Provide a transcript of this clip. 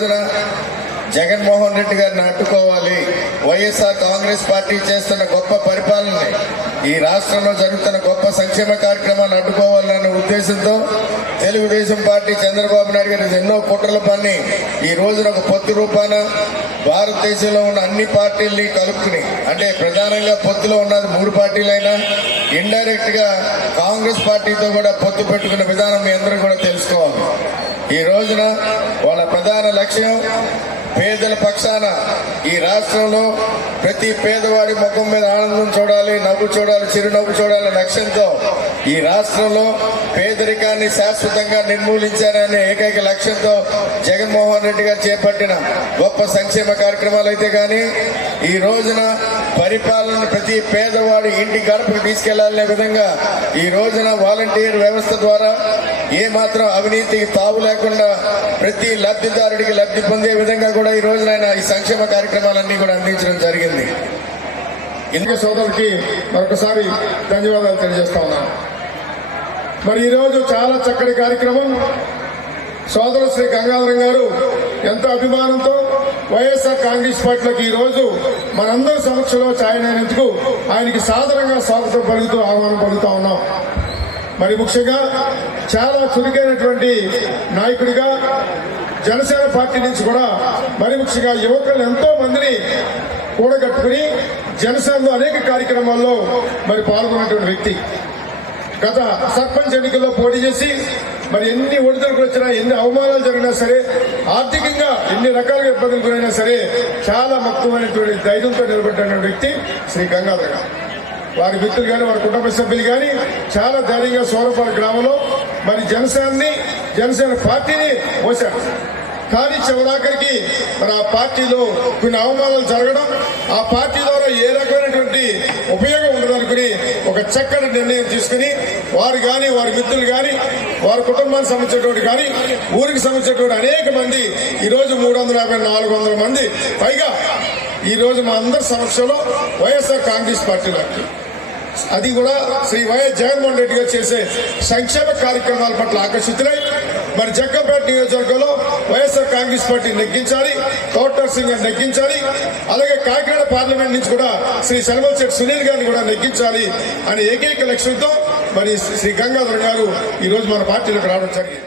రోజున జగన్మోహన్ రెడ్డి గారిని అడ్డుకోవాలి, వైఎస్ఆర్ కాంగ్రెస్ పార్టీ చేస్తున్న గొప్ప పరిపాలనని, ఈ రాష్ట్రంలో జరుగుతున్న గొప్ప సంక్షేమ కార్యక్రమాలను అడ్డుకోవాలన్న ఉద్దేశంతో తెలుగుదేశం పార్టీ చంద్రబాబు నాయుడు గారు ఎన్నో కుట్రలు పన్ని ఈ రోజున ఒక పొత్తు రూపాన భారతదేశంలో ఉన్న అన్ని పార్టీల్ని కలుపుకుని, అంటే ప్రధానంగా పొత్తులో ఉన్నది 3 పార్టీలైనా ఇండైరెక్ట్ గా కాంగ్రెస్ పార్టీతో కూడా పొత్తు పెట్టుకున్న విధానం మీ అందరూ కూడా తెలుసుకోవాలి. ఈ రోజున వాళ్ళ ప్రధాన లక్ష్యం పేదల పక్షాన ఈ రాష్ట్రంలో ప్రతి పేదవాడి ముఖం మీద ఆనందం చూడాలి, నవ్వు చూడాలి, చిరునవ్వు చూడాలనే లక్ష్యంతో ఈ రాష్ట్రంలో పేదరికాన్ని శాశ్వతంగా నిర్మూలించారనే ఏకైక లక్ష్యంతో జగన్మోహన్ రెడ్డి గారు చేపట్టిన గొప్ప సంక్షేమ కార్యక్రమాలు అయితే కానీ ఈ రోజున పరిపాలన ప్రతి పేదవాడి ఇంటి గడపకు తీసుకెళ్లాలనే విధంగా ఈ రోజున వాలంటీర్ వ్యవస్థ ద్వారా ఏ మాత్రం అవినీతికి తావు లేకుండా ప్రతి లబ్ధిదారుడికి లబ్ధి పొందే విధంగా కూడా ఈ రోజున ఆయన ఈ సంక్షేమ కార్యక్రమాలన్నీ కూడా అందించడం జరిగింది. ఇందుకు సోదరులకి మరొకసారి ధన్యవాదాలు తెలియజేస్తా ఉన్నాను. మరి ఈరోజు చాలా చక్కటి కార్యక్రమం. సోదరుడు శ్రీ గంగాధరం గారు ఎంతో అభిమానంతో వైఎస్ఆర్ కాంగ్రెస్ పార్టీలోకి ఈ రోజు మనందరి సమక్షంలో ఆయనందుకు ఆయనకి సాదరంగా స్వాగతం పలుకుతూ ఆహ్వానం పలుకుతా ఉన్నాం. మరి ముఖ్యంగా చాలా చురుకైనటువంటి నాయకుడిగా జనసేన పార్టీ నుంచి కూడా మరి ముఖ్యంగా యువకులు ఎంతో మందిని కూడగట్టుకుని జనసేనలో అనేక కార్యక్రమాల్లో మరి పాల్గొన్నటువంటి వ్యక్తి. గత సర్పంచ్ ఎన్నికల్లో పోటీ చేసి మరి ఎన్ని ఒడిదుడుకులు వచ్చినా, ఎన్ని అవమానాలు జరిగినా సరే, ఆర్థికంగా ఎన్ని రకాలుగా ఇబ్బందులు గురైనా సరే చాలా మక్కువైనటువంటి ధైర్యంతో నిలబడిన వ్యక్తి శ్రీ గంగాధర్ గారు. వారి మిత్రులు కానీ వారి కుటుంబ సభ్యులు కానీ చాలా ధైర్యంగా సోరపాల గ్రామంలో మరి జనసేన పార్టీని మోశారు. కానీ చివరాఖరికి మరి ఆ పార్టీలో కొన్ని అవమానాలు జరగడం, ఆ పార్టీ ద్వారా ఏ రకమైనటువంటి ఉపయోగం ఉండదనుకుని ఒక చక్కటి నిర్ణయం తీసుకుని వారు కానీ వారి మిత్రులు కానీ వారి కుటుంబానికి సంబంధించినటువంటి కానీ ఊరికి సంబంధించినటువంటి అనేక మంది ఈరోజు 350-400 మంది పైగా ఈరోజు మా అందరి సమక్షంలో వైఎస్ఆర్ కాంగ్రెస్ పార్టీలోకి, అది కూడా శ్రీ వైఎస్ జగన్మోహన్ రెడ్డి గారు చేసే సంక్షేమ కార్యక్రమాల పట్ల ఆకర్షితులై మరి జగ్గంపేట నియోజకవర్గంలో వైఎస్ఆర్ కాంగ్రెస్ పార్టీ నెగ్గించాలి, కౌటర్ సింగ్ గారిని నెగ్గించాలి, అలాగే కాకినాడ పార్లమెంట్ నుంచి కూడా శ్రీ శనమలశెట్టి సునీల్ గారిని కూడా నెగ్గించాలి అనే ఏకైక లక్ష్యంతో మరి శ్రీ గంగాధర్ గారు ఈ రోజు మన పార్టీలోకి రావడం జరిగింది.